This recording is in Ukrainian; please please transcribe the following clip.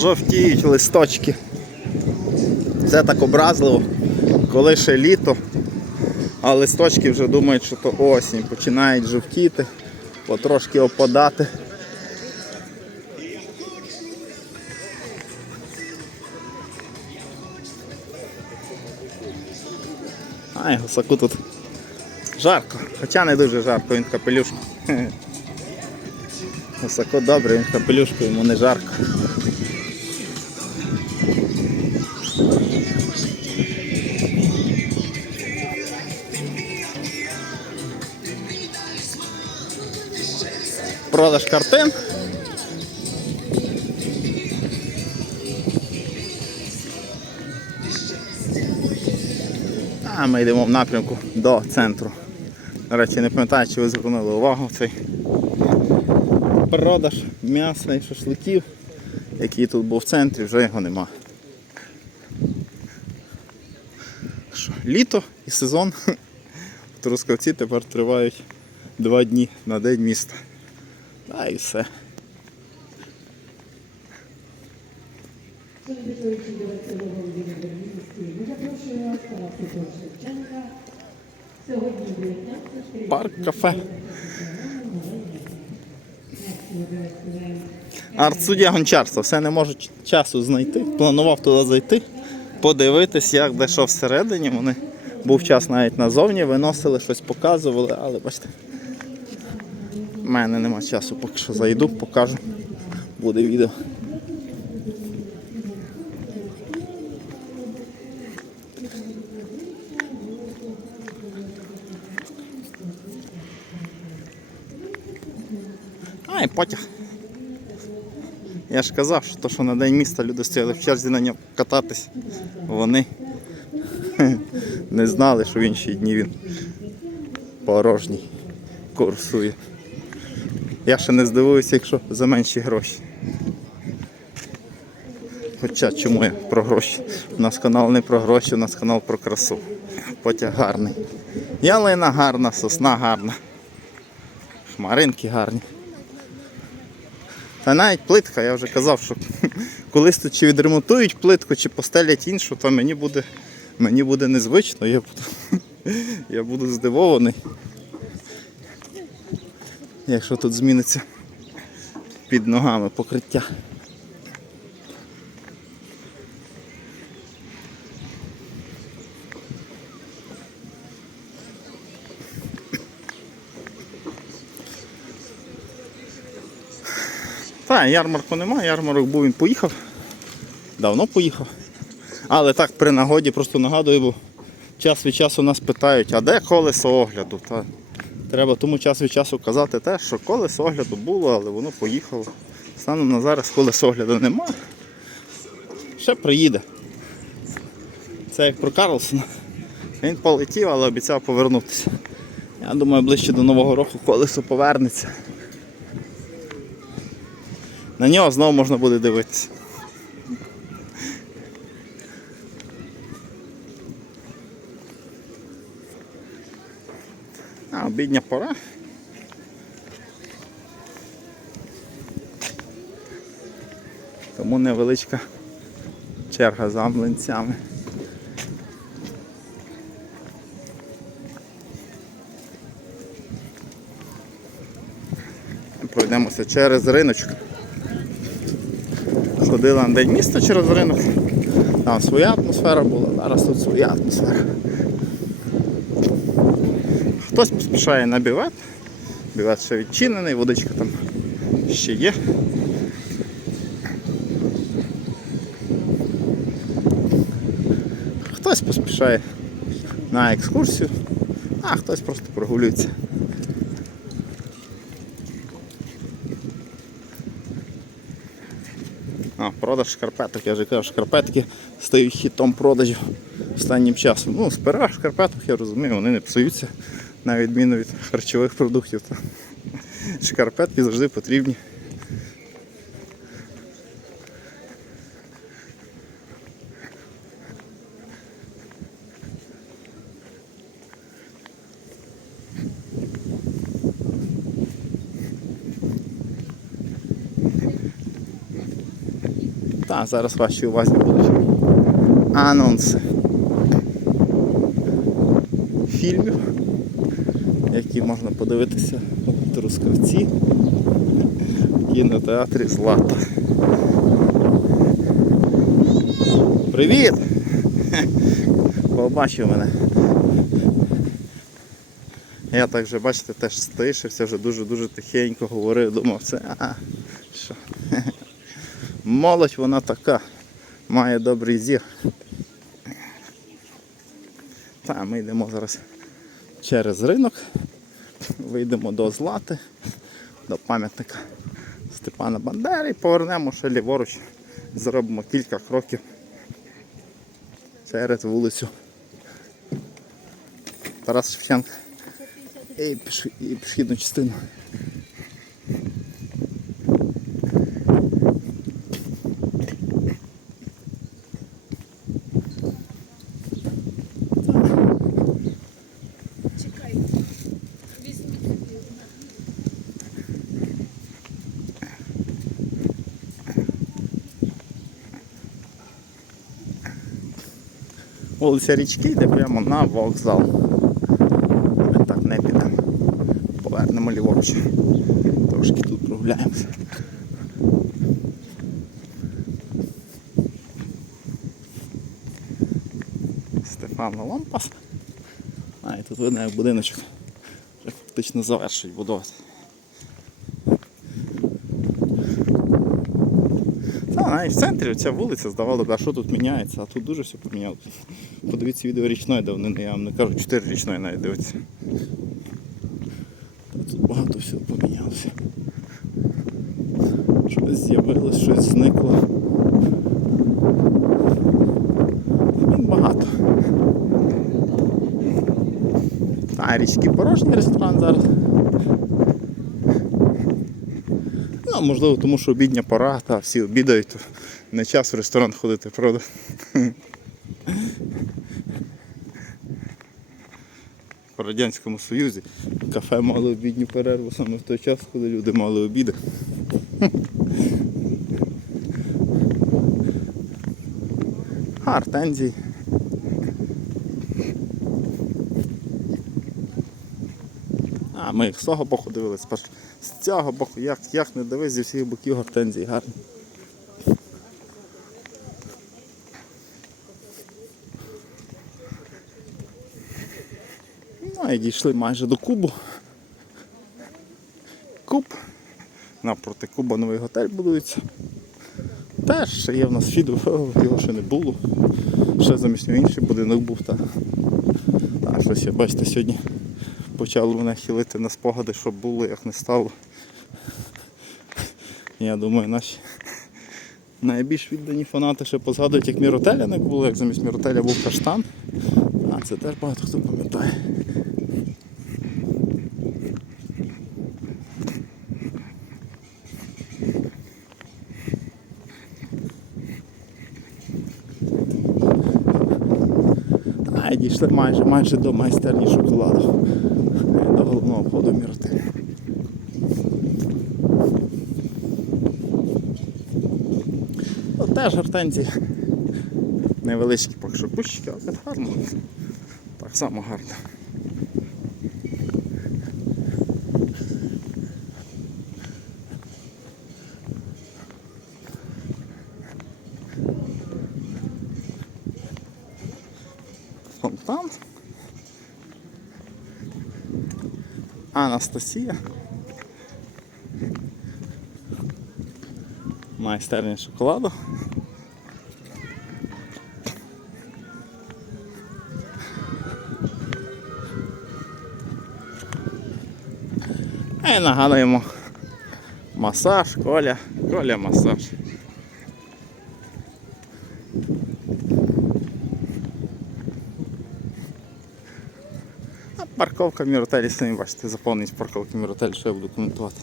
жовтіють листочки. Це так образливо, коли ще літо, а листочки вже думають, що то осінь, починають жовтіти, потрошки опадати. Ай, гусаку тут жарко, хоча не дуже жарко, він капелюшку. Гусаку добре, він капелюшку, йому не жарко. Продаж картин. А ми йдемо в напрямку до центру. До речі, не пам'ятаю, чи ви звернули увагу цей продаж м'яса і шашликів, який тут був в центрі, вже його нема. Що, літо і сезон в Трускавці тепер тривають два дні на день міста. Та і все. Підготуючи до цього відділу міської, ми запрошуємо Тараса Шевченка. Сьогодні 19 Парк кафе. Арт-суддя гончарства. Все не можу часу знайти. Планував туди зайти, подивитись, як де що всередині. Вони був час навіть назовні, виносили, щось показували, але бачите. В мене нема часу, поки що зайду, покажу. Буде відео. А, і потяг. Я ж казав, що то, що на день міста люди стояли в черзі на ньому кататись, вони не знали, що в інші дні він порожній курсує. Я ще не здивуюся, якщо за менші гроші. Хоча чому я про гроші? У нас канал не про гроші, у нас канал про красу. Потяг гарний. Ялина гарна, сосна гарна. Хмаринки гарні. Та навіть плитка, я вже казав, що колись тут чи відремонтують плитку, чи постелять іншу, то мені буде, мені буде незвично, я буду, я буду здивований. Якщо тут зміниться під ногами покриття. Та, ярмарку немає, ярмарок був, він поїхав. Давно поїхав. Але так при нагоді просто нагадую, бо час від часу нас питають, а де колесо огляду? Та треба тому час від часу казати те, що колесо огляду було, але воно поїхало. Станом на зараз колесо огляду немає. Ще приїде. Це як про Карлсона. Він полетів, але обіцяв повернутися. Я думаю, ближче до Нового року колесо повернеться. На нього знову можна буде дивитися. А, обідня пора. Тому невеличка черга за млинцями. Пройдемося через риночок. Ходила на день міста через ринок. Там своя атмосфера була, зараз тут своя атмосфера. Хтось поспішає на бівет. Ще відчинений, водичка там ще є. Хтось поспішає на екскурсію, а хтось просто прогулюється. А, продаж шкарпеток, я вже кажу, шкарпетки стають хітом продажів останнім часом. Ну, сперва шкарпеток, я розумію, вони не псуються, на відміну від харчових продуктів. Шкарпетки завжди потрібні. Так, зараз вашій увазі будуть анонси фільмів, які можна подивитися в Трускавці в кінотеатрі Злата. Привіт! Побачив мене. Я так вже, бачите, теж стишився, вже дуже-дуже тихенько говорив, думав, це а, що. Молодь вона така, має добрий зір. Та, ми йдемо зараз через ринок, вийдемо до Злати, до пам'ятника Степана Бандери і повернемо ще ліворуч, зробимо кілька кроків через вулицю. Тарас Шевченка і, піш- пішохідну частину. Вулиця Річки йде прямо на вокзал. Ми так не підемо. Повернемо ліворуч. Трошки тут прогуляємося. Стефана Лампас. А, і тут видно, як будиночок вже фактично завершують будувати. Та, навіть в центрі ця вулиця здавалося, б, а що тут міняється, а тут дуже все помінялося. Подивіться відео річної давнини, я вам не кажу, 4 річної навіть дивиться. Тут багато всього помінялося. Щось з'явилось, щось зникло. Змін багато. Та річки порожній ресторан зараз. Можливо, тому що обідня пора, та всі обідають, то не час в ресторан ходити, правда? В Радянському Союзі кафе мали обідню перерву саме в той час, коли люди мали обіди. Гортензії. А, ми їх з того боку дивилися. З цього боку, як, як не дивись, зі всіх боків гортензії гарні. Ну і дійшли майже до кубу. Куб. Напроти куба новий готель будується. Теж ще є в нас фіду, його ще не було. Ще замість нього інший будинок був. Та, та щось я бачите сьогодні почало мене хилити на спогади, що було, як не стало. Я думаю, наші найбільш віддані фанати ще позгадують, як Міротеля не було, як замість Міротеля був каштан. А це теж багато хто пам'ятає. Дійшли майже, майже до майстерні шоколаду. Головного входу. Ну, теж гортензії. Невеличкі поки що кущики, але гарно. Так само гарно. Анастасія. Майстерня шоколаду. І нагадуємо масаж, коля, коля масаж. Парковка Міротелі, самі бачите, заповнить парковки Міротелі, що я буду коментувати.